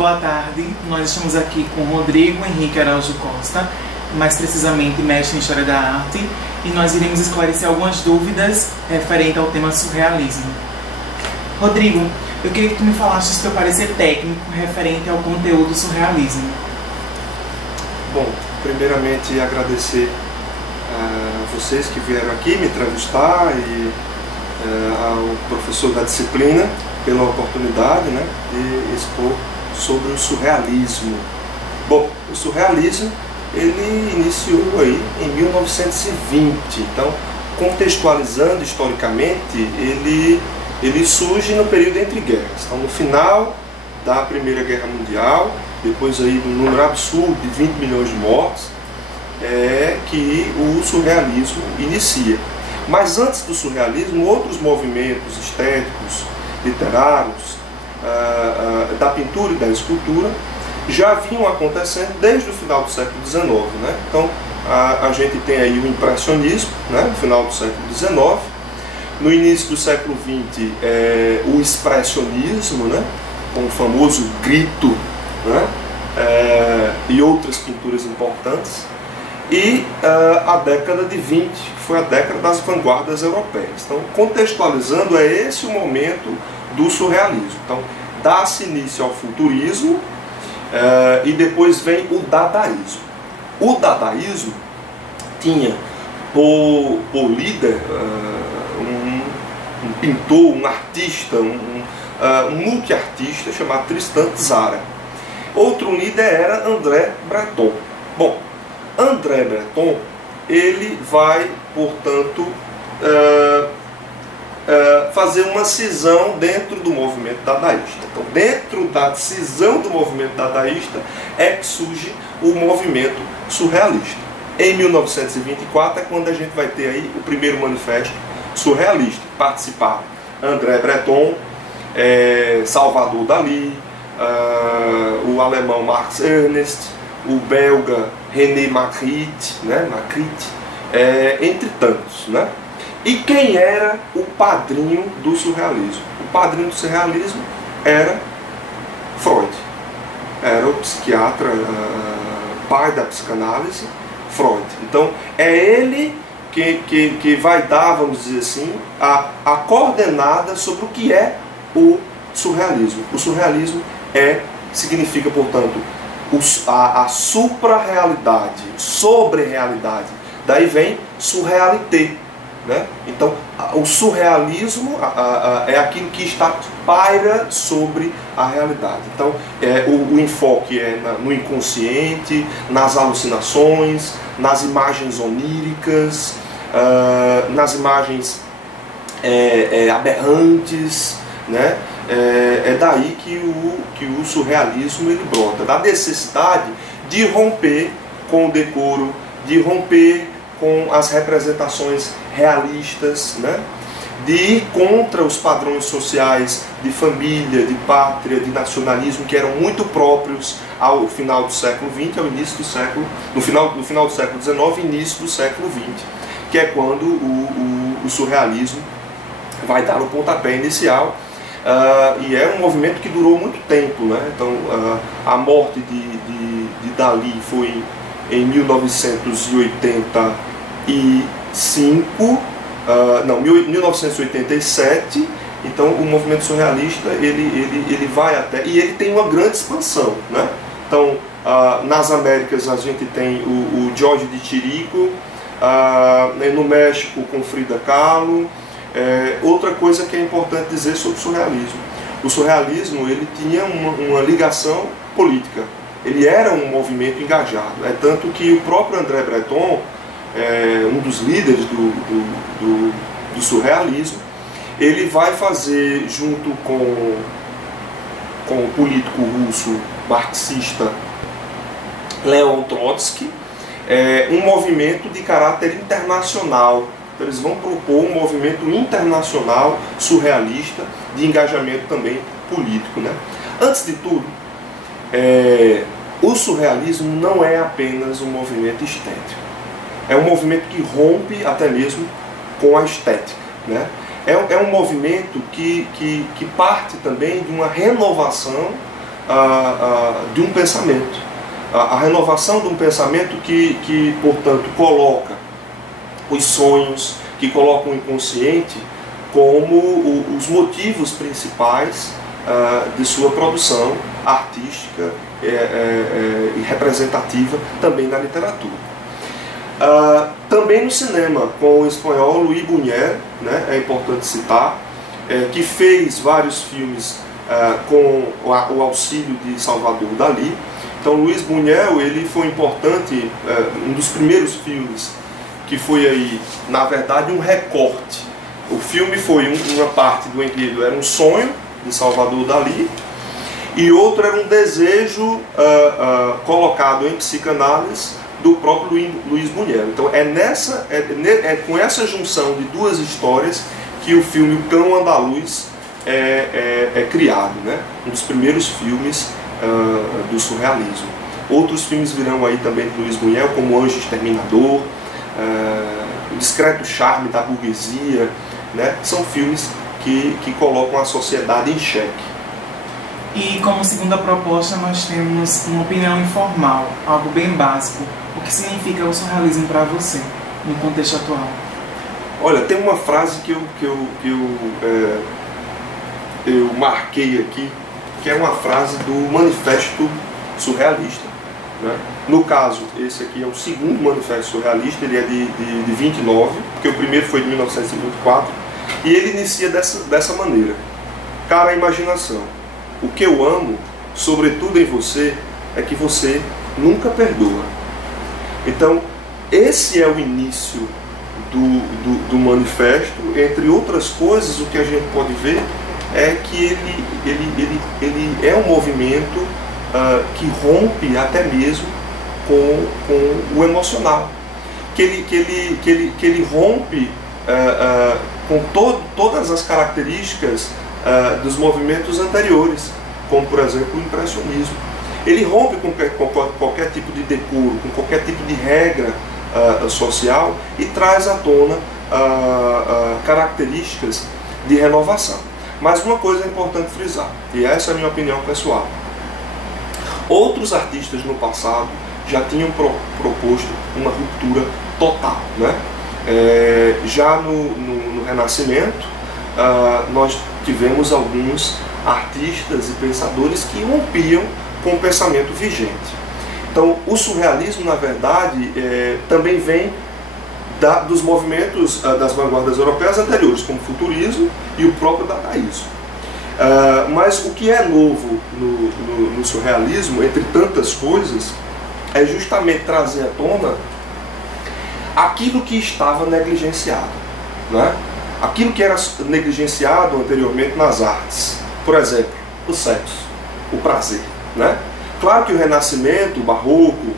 boa tarde. Nós estamos aqui com Rodrigo Henrique Araújo Costa, mais precisamente mestre em História da Arte, e nós iremos esclarecer algumas dúvidas referentes ao tema surrealismo. Rodrigo, eu queria que tu me falasses o teu parecer técnico referente ao conteúdo surrealismo. Bom, primeiramente agradecer a vocês que vieram aqui me entrevistar e ao professor da disciplina pela oportunidade, né, de expor sobre o surrealismo. Bom, o surrealismo ele iniciou aí em 1920, então contextualizando historicamente, ele surge no período entre guerras, então no final da Primeira Guerra Mundial, depois aí do número absurdo de 20 milhões de mortos, que o surrealismo inicia. Mas antes do surrealismo, outros movimentos estéticos, literários, da pintura e da escultura já vinham acontecendo desde o final do século XIX, né? Então a gente tem aí o impressionismo, né, no final do século XIX, no início do século XX o expressionismo, né, com o famoso grito, né, e outras pinturas importantes, e a década de 20, que foi a década das vanguardas europeias. Então, contextualizando, é esse o momento do surrealismo. Então, dá-se início ao futurismo e depois vem o dadaísmo. O dadaísmo tinha por líder um pintor, um artista, um multiartista chamado Tristan Tzara. Outro líder era André Breton. Bom, André Breton, ele vai, portanto, fazer uma cisão dentro do movimento dadaísta. Então, dentro da cisão do movimento dadaísta é que surge o movimento surrealista. Em 1924 é quando a gente vai ter aí o primeiro manifesto surrealista. Participaram André Breton, Salvador Dalí, o alemão Max Ernst, o belga René Magritte, né, entre tantos, né? E quem era o padrinho do surrealismo? O padrinho do surrealismo era Freud. Era o psiquiatra, pai da psicanálise, Freud. Então é ele que vai dar, vamos dizer assim, a coordenada sobre o que é o surrealismo. O surrealismo significa, portanto, a supra-realidade, sobre-realidade. Daí vem surrealité, né? Então, o surrealismo é aquilo que paira sobre a realidade. Então, o enfoque é no inconsciente, nas alucinações, nas imagens oníricas, nas imagens aberrantes, né? É daí que o surrealismo ele brota, da necessidade de romper com o decoro, de romper com as representações realistas, né? De ir contra os padrões sociais de família, de pátria, de nacionalismo que eram muito próprios ao final do século XX, ao início do século, no final do século XIX e início do século XX, que é quando o surrealismo vai dar o pontapé inicial. E é um movimento que durou muito tempo, né? Então a morte de Dalí foi em 1987. Então o movimento surrealista ele vai até, e ele tem uma grande expansão, né? Então nas Américas a gente tem o Jorge de Chirico, no México com Frida Kahlo. Outra coisa que é importante dizer sobre o surrealismo: o surrealismo ele tinha uma ligação política, ele era um movimento engajado. É tanto que o próprio André Breton, um dos líderes do surrealismo, ele vai fazer, junto com o político russo marxista Leon Trotsky, um movimento de caráter internacional. Então, eles vão propor um movimento internacional surrealista de engajamento também político, né? Antes de tudo, o surrealismo não é apenas um movimento estético. É um movimento que rompe até mesmo com a estética, né? É um movimento que parte também de uma renovação de um pensamento, a renovação de um pensamento que, portanto, coloca os sonhos, que coloca o inconsciente como os motivos principais de sua produção artística e representativa também na literatura. Também no cinema, com o espanhol Luis Buñuel, né, é importante citar, que fez vários filmes com o auxílio de Salvador Dalí. Então Luis Buñuel, ele foi importante, um dos primeiros filmes que foi aí, na verdade, um recorte. O filme foi uma parte do enredo, era um sonho de Salvador Dalí, e outro era um desejo colocado em psicanálise do próprio Luis Buñuel. Então é com essa junção de duas histórias que o filme O Cão Andaluz é criado, né? Um dos primeiros filmes do surrealismo. Outros filmes virão aí também de Luis Buñuel, como O Anjo Exterminador, O Discreto Charme da Burguesia, né? São filmes que colocam a sociedade em xeque. E como segunda proposta nós temos uma opinião informal, algo bem básico. O que significa o surrealismo para você, no contexto atual? Olha, tem uma frase que eu marquei aqui, que é uma frase do Manifesto Surrealista, né? No caso, esse aqui é o segundo Manifesto Surrealista, ele é de 29, porque o primeiro foi de 1924, e ele inicia dessa maneira: cara, a imaginação, o que eu amo, sobretudo em você, é que você nunca perdoa. Então, esse é o início do manifesto. Entre outras coisas, o que a gente pode ver é que ele é um movimento que rompe até mesmo com o emocional, que ele rompe com todas as características dos movimentos anteriores, como por exemplo o impressionismo. Ele rompe com qualquer tipo de decoro, com qualquer tipo de regra social, e traz à tona características de renovação. Mas uma coisa é importante frisar, e essa é a minha opinião pessoal: outros artistas no passado já tinham proposto uma ruptura total, né? Já no Renascimento, nós tivemos alguns artistas e pensadores que rompiam com o pensamento vigente. Então, o surrealismo, na verdade, também vem dos movimentos das vanguardas europeias anteriores, como o futurismo e o próprio dadaísmo. Mas o que é novo no surrealismo, entre tantas coisas, é justamente trazer à tona aquilo que estava negligenciado, né? Aquilo que era negligenciado anteriormente nas artes. Por exemplo, o sexo, o prazer, né? Claro que o Renascimento, o Barroco,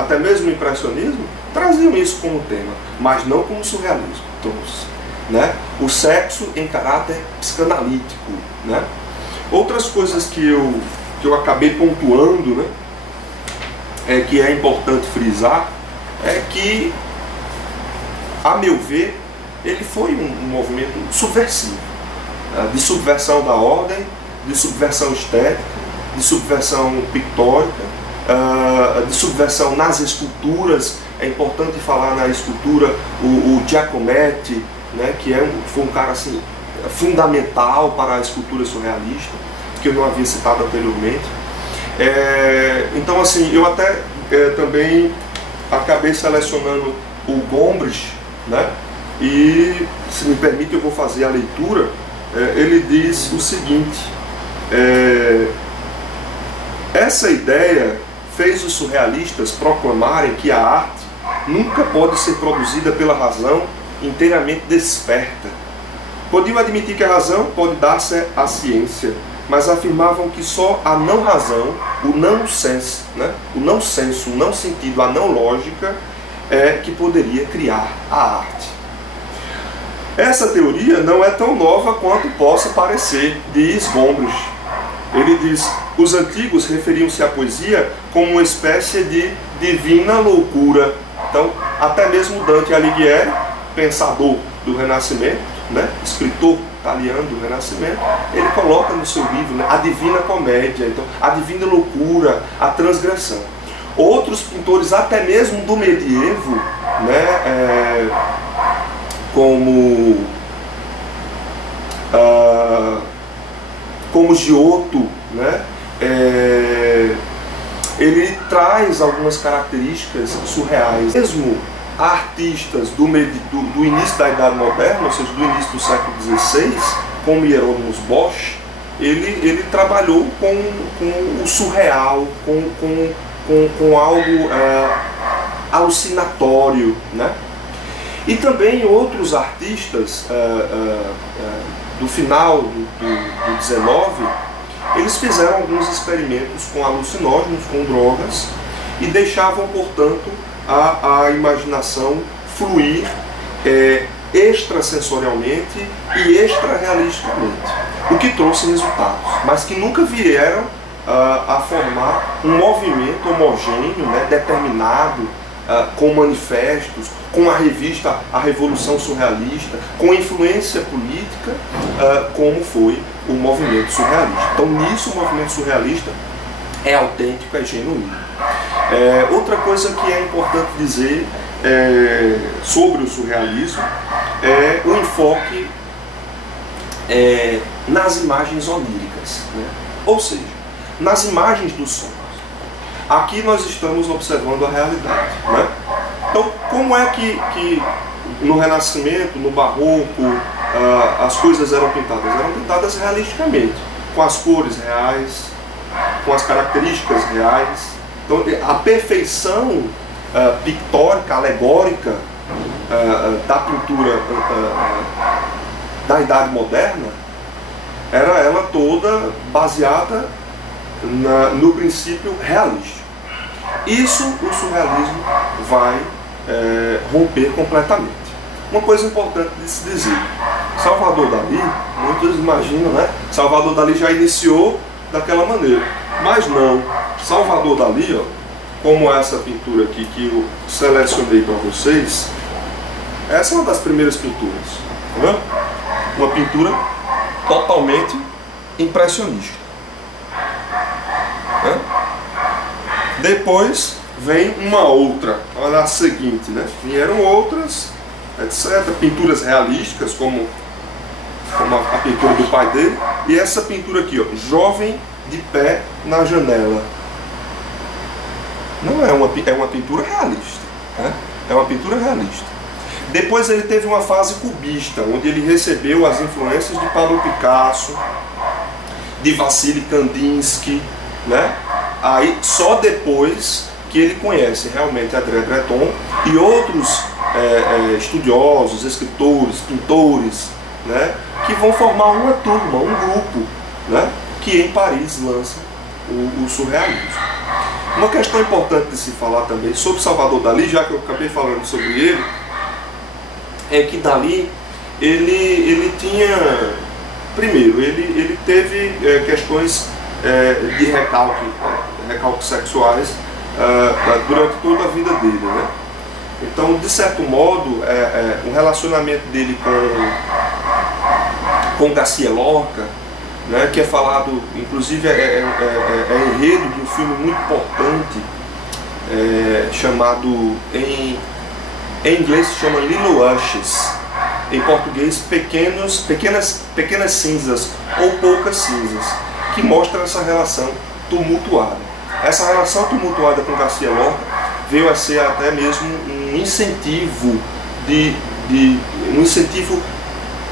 até mesmo o Impressionismo traziam isso como tema, mas não como o surrealismo trouxe, né? O sexo em caráter psicanalítico, né? Outras coisas que eu acabei pontuando, né, que é importante frisar, é que, a meu ver, ele foi um movimento subversivo, de subversão da ordem, de subversão estética, de subversão pictórica, de subversão nas esculturas. É importante falar na escultura o Giacometti, né, que foi um cara assim, fundamental para a escultura surrealista, que eu não havia citado anteriormente. Então, assim, eu até também acabei selecionando o Gombrich, né? E, se me permite, eu vou fazer a leitura. Ele diz o seguinte: essa ideia fez os surrealistas proclamarem que a arte nunca pode ser produzida pela razão inteiramente desperta. Podiam admitir que a razão pode dar-se à ciência, mas afirmavam que só a não-razão, o não-senso, né? O não-senso, o não-sentido, a não-lógica é que poderia criar a arte. Essa teoria não é tão nova quanto possa parecer, diz Gombrich. Ele diz: os antigos referiam-se à poesia como uma espécie de divina loucura. Então, até mesmo Dante Alighieri, pensador do Renascimento, né, escritor italiano do Renascimento, ele coloca no seu livro, né, a Divina Comédia, então, a Divina Loucura, a Transgressão. Outros pintores, até mesmo do medievo, né, como Giotto, né, ele traz algumas características surreais. Mesmo artistas do início da Idade Moderna, ou seja, do início do século XVI, como Hieronymus Bosch, ele trabalhou com o surreal, com algo alucinatório, né? E também outros artistas do final do 19, eles fizeram alguns experimentos com alucinógenos, com drogas, e deixavam, portanto, a imaginação fluir extrasensorialmente e extrarealisticamente, o que trouxe resultados, mas que nunca vieram a formar um movimento homogêneo, né, determinado, com manifestos, com a revista A Revolução Surrealista, com influência política, como foi o movimento surrealista. Então, nisso, o movimento surrealista é autêntico, é genuíno. Outra coisa que é importante dizer sobre o surrealismo é o enfoque nas imagens oníricas, né? Ou seja, nas imagens dos sonhos. Aqui nós estamos observando a realidade, né? Então, como é que no Renascimento, no Barroco, as coisas eram pintadas? Eram pintadas realisticamente, com as cores reais, com as características reais. Então, a perfeição pictórica, alegórica da pintura da Idade Moderna era ela toda baseada no princípio realístico. Isso o surrealismo vai romper completamente. Uma coisa importante de se dizer: Salvador Dalí, muitos imaginam, né? Salvador Dalí já iniciou daquela maneira, mas não. Salvador Dalí, ó, como essa pintura aqui que eu selecionei para vocês, essa é uma das primeiras pinturas, tá vendo? Uma pintura totalmente impressionista, né? Depois vem uma outra, olha a seguinte, né? Vieram outras, etc. Pinturas realísticas, como a pintura do pai dele, e essa pintura aqui, ó, jovem de pé na janela. Não é uma pintura realista, né? É uma pintura realista. Depois ele teve uma fase cubista, onde ele recebeu as influências de Pablo Picasso, de Vassily Kandinsky, né? Aí só depois que ele conhece realmente André Breton e outros estudiosos, escritores, pintores, né? Que vão formar uma turma, um grupo, né? Que em Paris lança o surrealismo. Uma questão importante de se falar também sobre Salvador Dalí, já que eu acabei falando sobre ele, é que Dalí, ele tinha, primeiro, ele teve questões de recalques sexuais durante toda a vida dele, né? Então, de certo modo, o relacionamento dele com Garcia Lorca, né, que é falado, inclusive é enredo de um filme muito importante, chamado, em inglês se chama Little Ashes, em português pequenas cinzas ou poucas cinzas, que mostra essa relação tumultuada. Essa relação tumultuada com Garcia Lorca veio a ser até mesmo um incentivo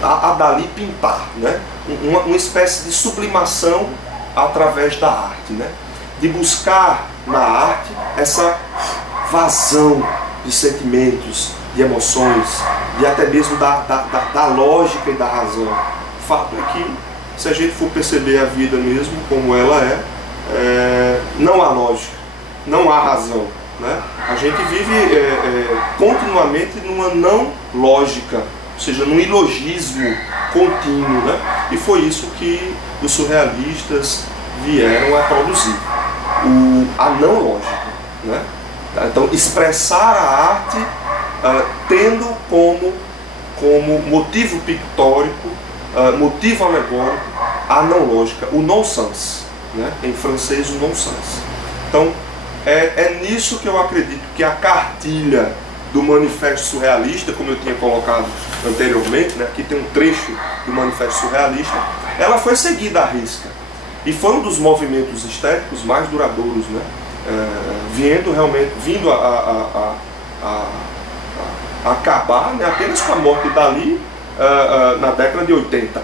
a Dalí pintar, né? Uma espécie de sublimação através da arte, né? De buscar na arte essa vazão de sentimentos, de emoções, e até mesmo da lógica e da razão. O fato é que, se a gente for perceber a vida mesmo como ela não há lógica, não há razão, né? A gente vive continuamente numa não lógica, ou seja, num ilogismo contínuo, né? E foi isso que os surrealistas vieram a produzir, a não lógica, né? Então, expressar a arte tendo como motivo pictórico motivo alegórico, a não lógica, o non-sens, né? Em francês o non-sens. Então é nisso que eu acredito que a cartilha do Manifesto Surrealista, como eu tinha colocado anteriormente, né? Aqui tem um trecho do Manifesto Surrealista, ela foi seguida à risca e foi um dos movimentos estéticos mais duradouros, né? Vindo a acabar, né, apenas com a morte de Dalí na década de 80.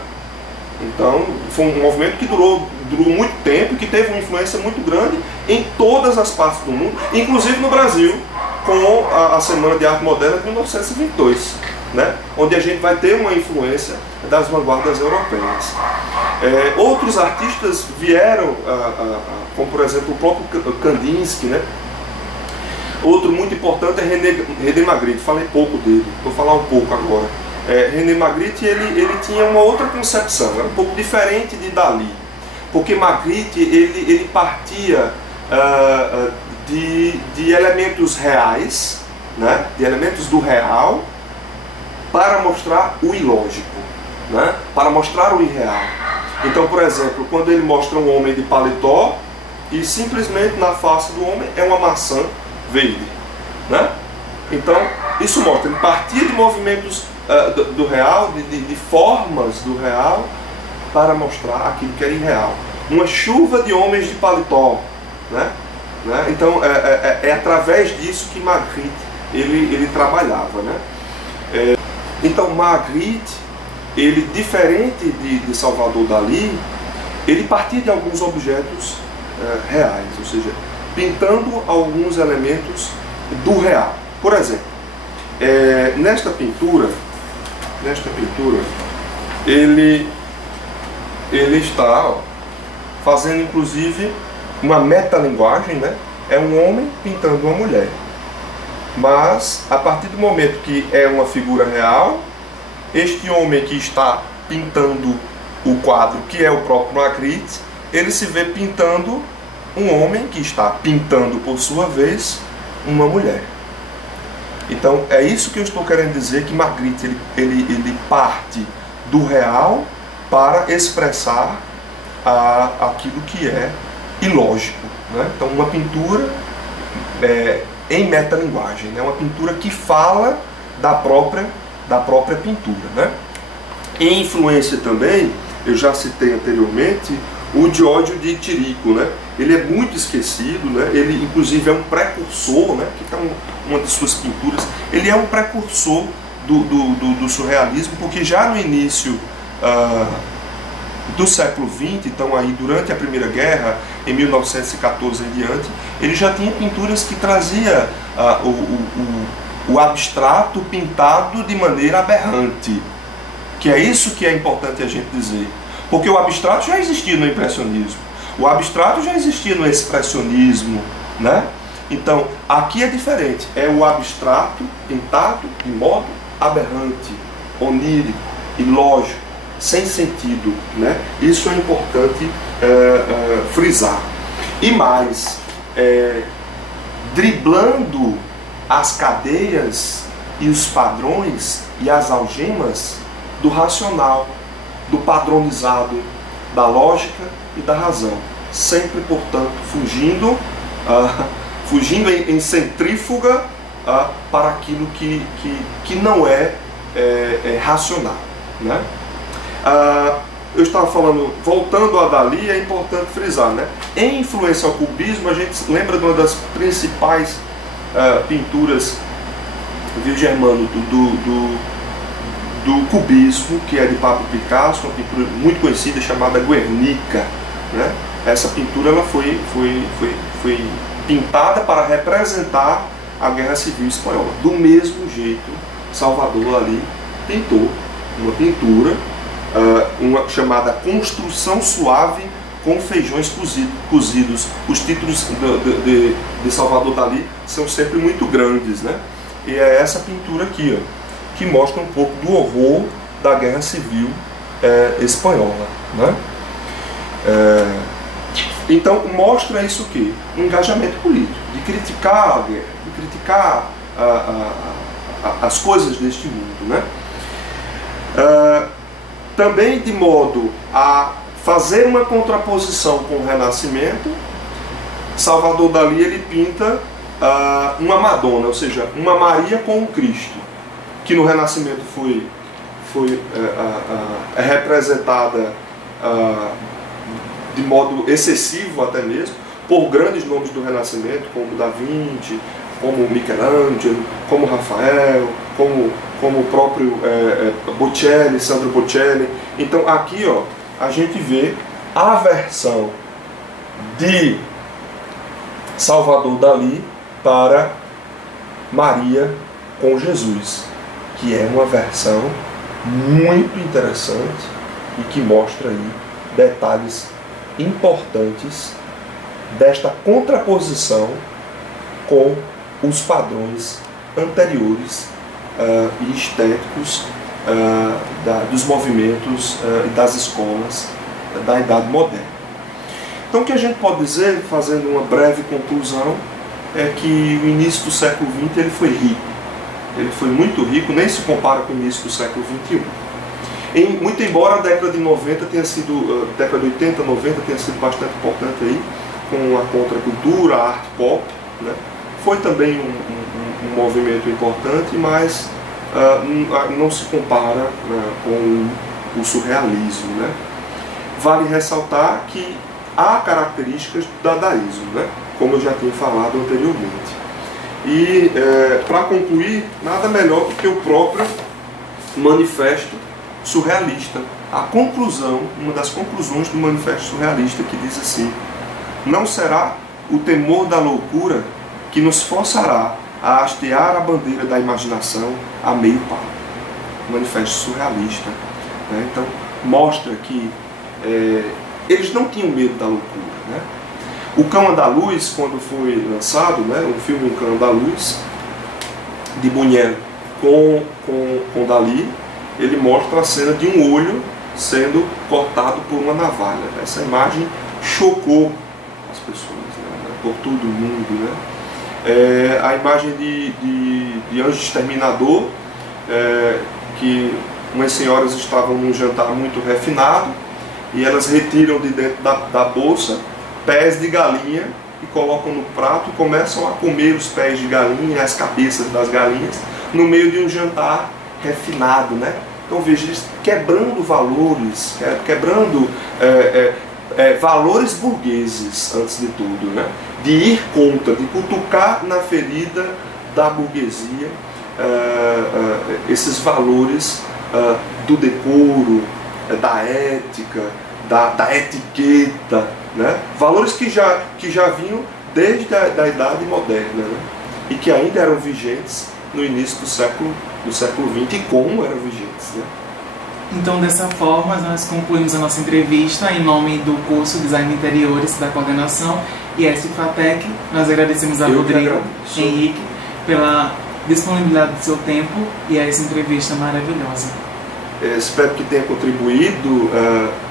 Então foi um movimento que durou muito tempo, que teve uma influência muito grande em todas as partes do mundo, inclusive no Brasil, com a Semana de Arte Moderna de 1922, né, onde a gente vai ter uma influência das vanguardas europeias. Outros artistas vieram, como por exemplo o próprio Kandinsky, né? Outro muito importante é René Magritte. Falei pouco dele, vou falar um pouco agora. René Magritte ele tinha uma outra concepção, era um pouco diferente de Dalí, porque Magritte ele partia de elementos reais, né? De elementos do real, para mostrar o ilógico, né? Para mostrar o irreal. Então, por exemplo, quando ele mostra um homem de paletó e simplesmente na face do homem é uma maçã verde, né? Então isso mostra, ele partia de movimentos do real, de formas do real, para mostrar aquilo que era irreal. Uma chuva de homens de paletó, né? Então é através disso que Magritte ele trabalhava, né? Então Magritte, ele, diferente de Salvador Dalí, ele partia de alguns objetos reais, ou seja, pintando alguns elementos do real. Por exemplo, nesta pintura, ele está fazendo inclusive uma metalinguagem, né? É um homem pintando uma mulher, mas a partir do momento que é uma figura real, este homem que está pintando o quadro, que é o próprio Magritte, ele se vê pintando um homem que está pintando, por sua vez, uma mulher. Então é isso que eu estou querendo dizer, que Magritte ele parte do real para expressar aquilo que é ilógico, né? Então uma pintura em metalinguagem, né? Uma pintura que fala da própria pintura, né? Em influência também, eu já citei anteriormente, o Giorgio de Chirico, né? Ele é muito esquecido, né? Ele inclusive é um precursor, né? Que está uma das suas pinturas, ele é um precursor do surrealismo, porque já no início do século XX, então aí durante a Primeira Guerra, em 1914 em diante, ele já tinha pinturas que trazia o abstrato pintado de maneira aberrante, que é isso que é importante a gente dizer, porque o abstrato já existia no impressionismo, o abstrato já existia no expressionismo, né? Então aqui é diferente, é o abstrato pintado de modo aberrante, onírico, ilógico, sem sentido, né? Isso é importante frisar. E mais, driblando as cadeias e os padrões e as algemas do racional, do padronizado, da lógica e da razão, sempre, portanto, fugindo em centrífuga para aquilo que não é racional, né? Eu estava falando, voltando a Dalí, é importante frisar, né? Em influência ao cubismo, a gente lembra de uma das principais pinturas, viu, Germano, do cubismo, que é de Pablo Picasso, uma pintura muito conhecida chamada Guernica, né? Essa pintura ela foi pintada para representar a Guerra Civil Espanhola. Do mesmo jeito, Salvador Dalí pintou uma pintura uma chamada Construção Suave com Feijões Cozidos. Os títulos de Salvador Dalí são sempre muito grandes, né? E é essa pintura aqui, ó, que mostra um pouco do horror da Guerra Civil Espanhola, né? Então mostra isso o quê? Um engajamento político, de criticar a guerra, de criticar as coisas deste mundo, né? também de modo a fazer uma contraposição com o Renascimento, Salvador Dalí ele pinta uma Madonna, ou seja, uma Maria com o Cristo, que no Renascimento foi representada de modo excessivo até mesmo, por grandes nomes do Renascimento, como Da Vinci, como Michelangelo, como Rafael, como o próprio Botticelli, Sandro Botticelli. Então aqui ó, a gente vê a versão de Salvador Dalí para Maria com Jesus, que é uma versão muito interessante e que mostra aí detalhes importantes desta contraposição com os padrões anteriores e estéticos dos movimentos e das escolas da Idade Moderna. Então o que a gente pode dizer, fazendo uma breve conclusão, é que o início do século XX ele foi rico. Ele foi muito rico, nem se compara com o início do século XXI. Muito embora a década de 90 tenha sido, década de 80, 90 tenha sido bastante importante aí, com a contracultura, a arte pop, né? Foi também um movimento importante, mas não se compara com o surrealismo, né? Vale ressaltar que há características do dadaísmo, né? Como eu já tinha falado anteriormente. E para concluir, nada melhor do que o próprio manifesto surrealista. A conclusão, uma das conclusões do manifesto surrealista, que diz assim: não será o temor da loucura que nos forçará a hastear a bandeira da imaginação a meio pau. Manifesto surrealista, né? Então mostra que eles não tinham medo da loucura, né? O Cão Andaluz, quando foi lançado, né, o filme O Cão Andaluz, de Buñuel com Dalí, ele mostra a cena de um olho sendo cortado por uma navalha. Essa imagem chocou as pessoas, né, por todo o mundo, né? A imagem de Anjo Exterminador, que umas senhoras estavam num jantar muito refinado e elas retiram de dentro da bolsa pés de galinha e colocam no prato e começam a comer os pés de galinha, as cabeças das galinhas, no meio de um jantar refinado, né? Então veja, eles quebrando valores, quebrando valores burgueses, antes de tudo, né? De ir contra, de cutucar na ferida da burguesia esses valores do decoro, da ética, da etiqueta, né? Valores que já vinham desde a Idade Moderna, né? E que ainda eram vigentes no início do século XX, e como eram vigentes, né? Então, dessa forma, nós concluímos a nossa entrevista em nome do curso Design de Interiores da coordenação IESP-FATEC. Nós agradecemos a Rodrigo Henrique pela disponibilidade do seu tempo e a essa entrevista maravilhosa. Espero que tenha contribuído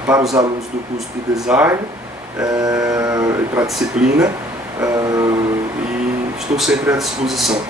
para os alunos do curso de Design e para a disciplina, e estou sempre à disposição.